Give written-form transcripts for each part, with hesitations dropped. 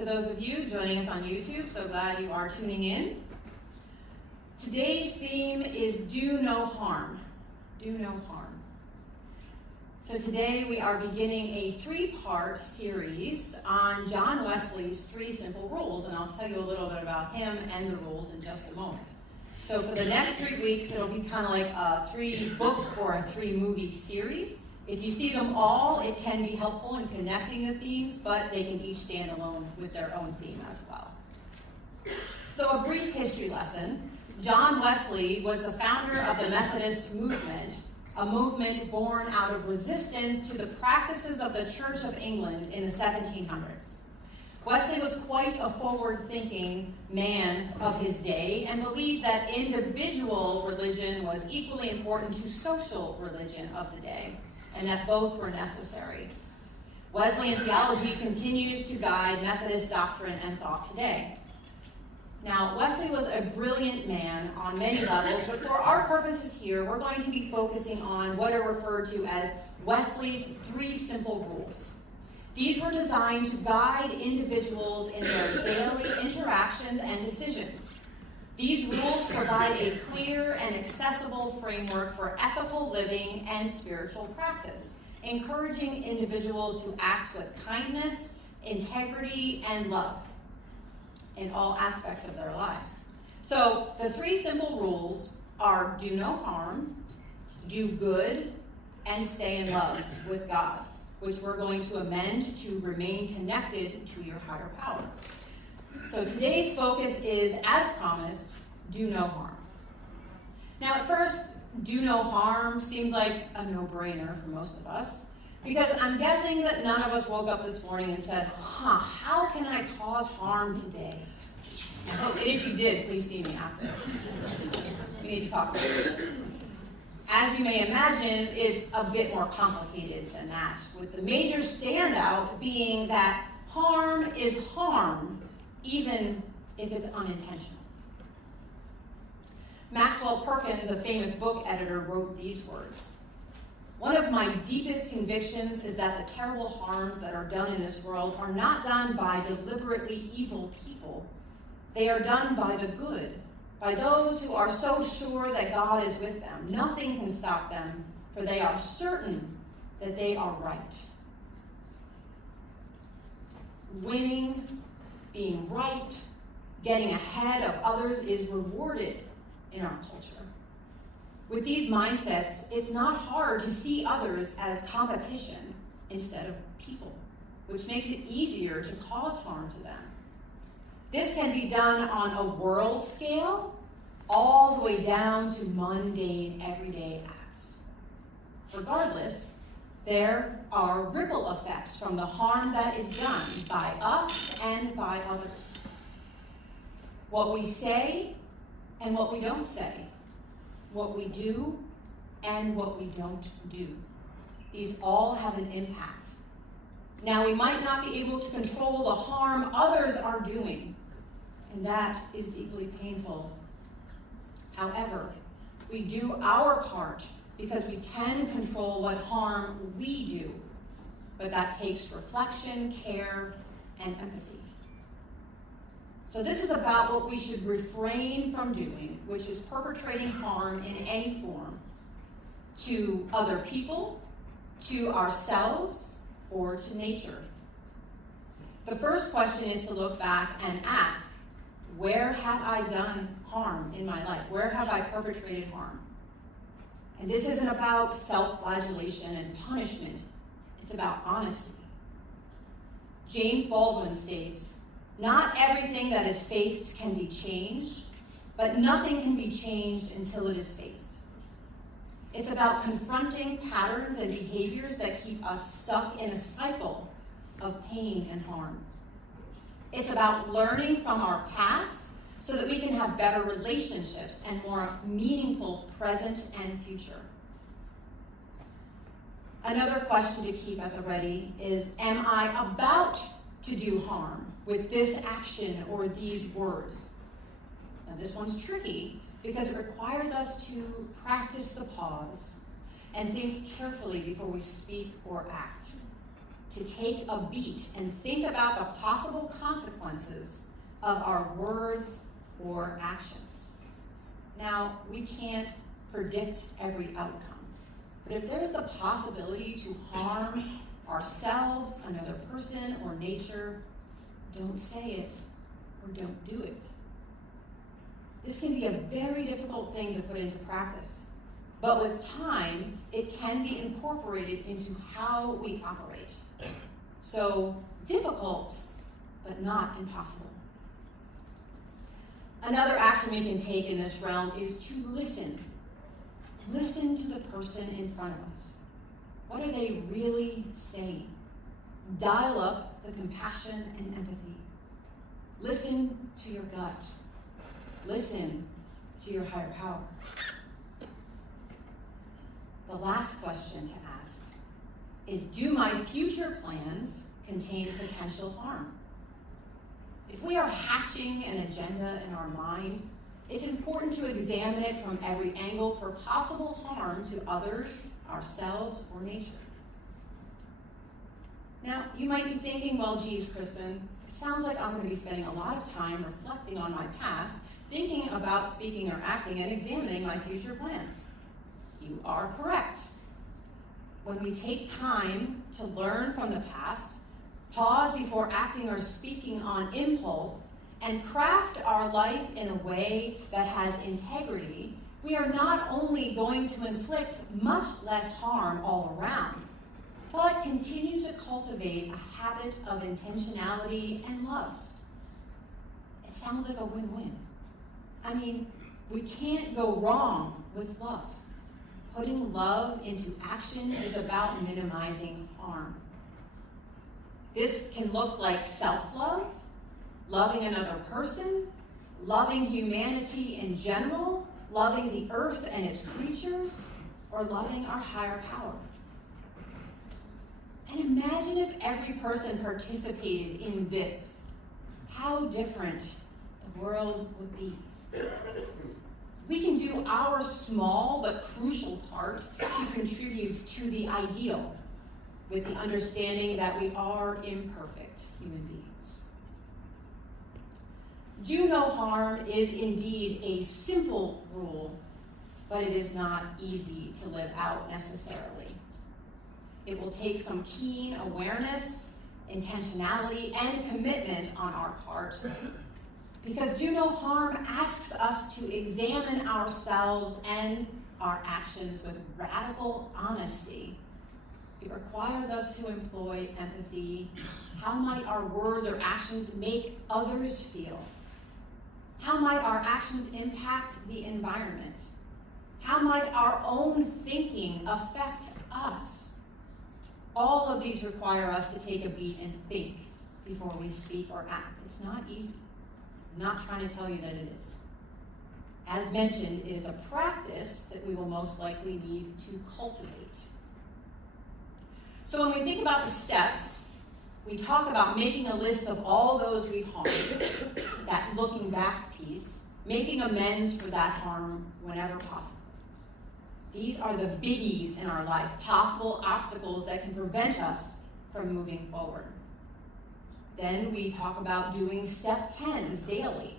to those of you joining us on YouTube. So glad you are tuning in. Today's theme is do no harm. Do no harm. So today we are beginning a 3-part series on John Wesley's 3 simple rules, and I'll tell you a little bit about him and the rules in just a moment. So for the next 3 weeks, it'll be kind of like a 3-book or a 3-movie series. If you see them all, it can be helpful in connecting the themes, but they can each stand alone with their own theme as well. So a brief history lesson. John Wesley was the founder of the Methodist movement, a movement born out of resistance to the practices of the Church of England in the 1700s. Wesley was quite a forward-thinking man of his day and believed that individual religion was equally important to social religion of the day, and that both were necessary. Wesleyan theology continues to guide Methodist doctrine and thought today. Now, Wesley was a brilliant man on many levels, but for our purposes here, we're going to be focusing on what are referred to as Wesley's 3 simple rules. These were designed to guide individuals in their daily interactions and decisions. These rules provide a clear and accessible framework for ethical living and spiritual practice, encouraging individuals to act with kindness, integrity, and love in all aspects of their lives. So the 3 simple rules are do no harm, do good, and stay in love with God, which we're going to amend to remain connected to your higher power. So today's focus is, as promised, do no harm. Now at first, do no harm seems like a no-brainer for most of us, because I'm guessing that none of us woke up this morning and said, how can I cause harm today? Oh, and if you did, please see me after. We need to talk about it. As you may imagine, it's a bit more complicated than that, with the major standout being that harm is harm, even if it's unintentional. Maxwell Perkins, a famous book editor, wrote these words: "One of my deepest convictions is that the terrible harms that are done in this world are not done by deliberately evil people. They are done by the good, by those who are so sure that God is with them. Nothing can stop them, for they are certain that they are right." Winning, being right, getting ahead of others is rewarded in our culture. With these mindsets, it's not hard to see others as competition instead of people, which makes it easier to cause harm to them. This can be done on a world scale, all the way down to mundane, everyday acts. Regardless, there are ripple effects from the harm that is done by us and by others. What we say and what we don't say, what we do and what we don't do. These all have an impact. Now, we might not be able to control the harm others are doing, and that is deeply painful. However, we do our part because we can control what harm we do, but that takes reflection, care, and empathy. So this is about what we should refrain from doing, which is perpetrating harm in any form to other people, to ourselves, or to nature. The first question is to look back and ask, where have I done harm in my life? Where have I perpetrated harm? And this isn't about self-flagellation and punishment. It's about honesty. James Baldwin states, "Not everything that is faced can be changed, but nothing can be changed until it is faced." It's about confronting patterns and behaviors that keep us stuck in a cycle of pain and harm. It's about learning from our past so that we can have better relationships and more meaningful present and future. Another question to keep at the ready is, am I about to do harm with this action or these words? Now this one's tricky because it requires us to practice the pause and think carefully before we speak or act. to take a beat and think about the possible consequences of our words or actions. Now, we can't predict every outcome, but if there's the possibility to harm ourselves, another person, or nature, don't say it or don't do it. This can be a very difficult thing to put into practice, but with time, it can be incorporated into how we operate. So, difficult, but not impossible. Another action we can take in this realm is to listen. Listen to the person in front of us. What are they really saying? Dial up the compassion and empathy. Listen to your gut. Listen to your higher power. The last question to ask is, do my future plans contain potential harm? If we are hatching an agenda in our mind, it's important to examine it from every angle for possible harm to others, ourselves, or nature. Now, you might be thinking, well, geez, Kristen, it sounds like I'm going to be spending a lot of time reflecting on my past, thinking about speaking or acting, and examining my future plans. You are correct. When we take time to learn from the past, pause before acting or speaking on impulse, and craft our life in a way that has integrity, we are not only going to inflict much less harm all around, but continue to cultivate a habit of intentionality and love. It sounds like a win-win. I mean, we can't go wrong with love. Putting love into action is about minimizing harm. This can look like self-love, loving another person, loving humanity in general, loving the earth and its creatures, or loving our higher power. And imagine if every person participated in this, how different the world would be. We can do our small but crucial part to contribute to the ideal, with the understanding that we are imperfect human beings. Do no harm is indeed a simple rule, but it is not easy to live out necessarily. It will take some keen awareness, intentionality, and commitment on our part, because do no harm asks us to examine ourselves and our actions with radical honesty. It requires us to employ empathy. How might our words or actions make others feel? How might our actions impact the environment? How might our own thinking affect us? All of these require us to take a beat and think before we speak or act. It's not easy. I'm not trying to tell you that it is. As mentioned, it is a practice that we will most likely need to cultivate. So when we think about the steps, we talk about making a list of all those we've harmed, that looking back piece, making amends for that harm whenever possible. These are the biggies in our life, possible obstacles that can prevent us from moving forward. Then we talk about doing step 10s daily,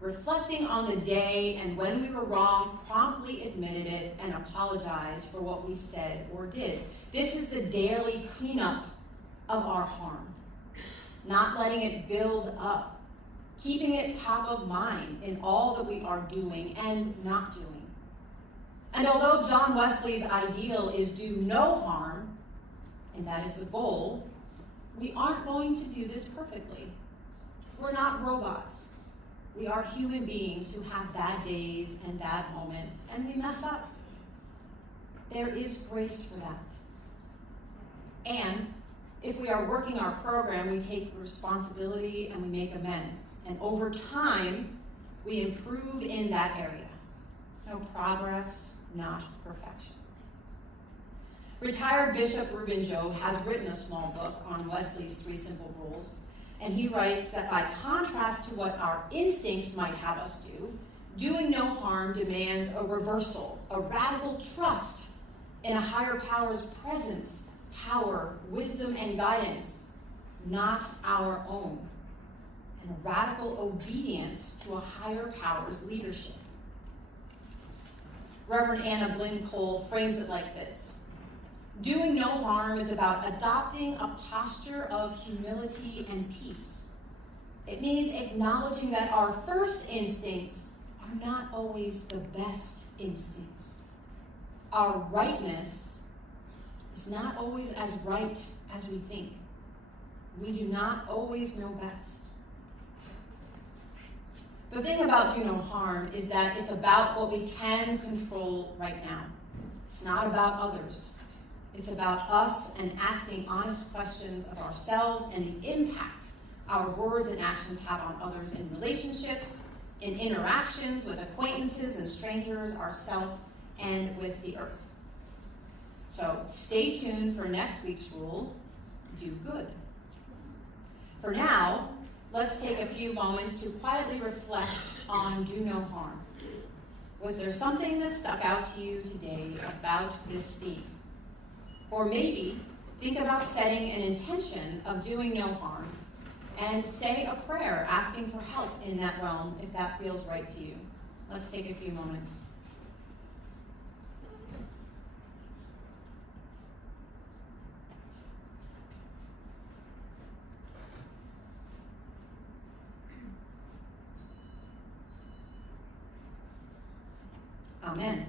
reflecting on the day and when we were wrong, promptly admitted it, and apologized for what we said or did. This is the daily cleanup of our harm, not letting it build up, keeping it top of mind in all that we are doing and not doing. And although John Wesley's ideal is do no harm, and that is the goal, we aren't going to do this perfectly. We're not robots. We are human beings who have bad days and bad moments, and we mess up. There is grace for that. And if we are working our program, we take responsibility and we make amends. And over time, we improve in that area. No progress, not perfection. Retired Bishop Reuben Job has written a small book on Wesley's 3 simple rules, and he writes that by contrast to what our instincts might have us do, doing no harm demands a reversal, a radical trust in a higher power's presence power, wisdom, and guidance, not our own, and a radical obedience to a higher power's leadership. Reverend Anna Blynn Cole frames it like this: doing no harm is about adopting a posture of humility and peace. It means acknowledging that our first instincts are not always the best instincts. Our rightness is not always as right as we think. We do not always know best. The thing about do no harm is that it's about what we can control right now. It's not about others. It's about us and asking honest questions of ourselves and the impact our words and actions have on others in relationships, in interactions with acquaintances and strangers, ourselves, and with the earth. So stay tuned for next week's rule, do good. For now, let's take a few moments to quietly reflect on do no harm. Was there something that stuck out to you today about this theme? Or maybe think about setting an intention of doing no harm and say a prayer asking for help in that realm if that feels right to you. Let's take a few moments. Amen.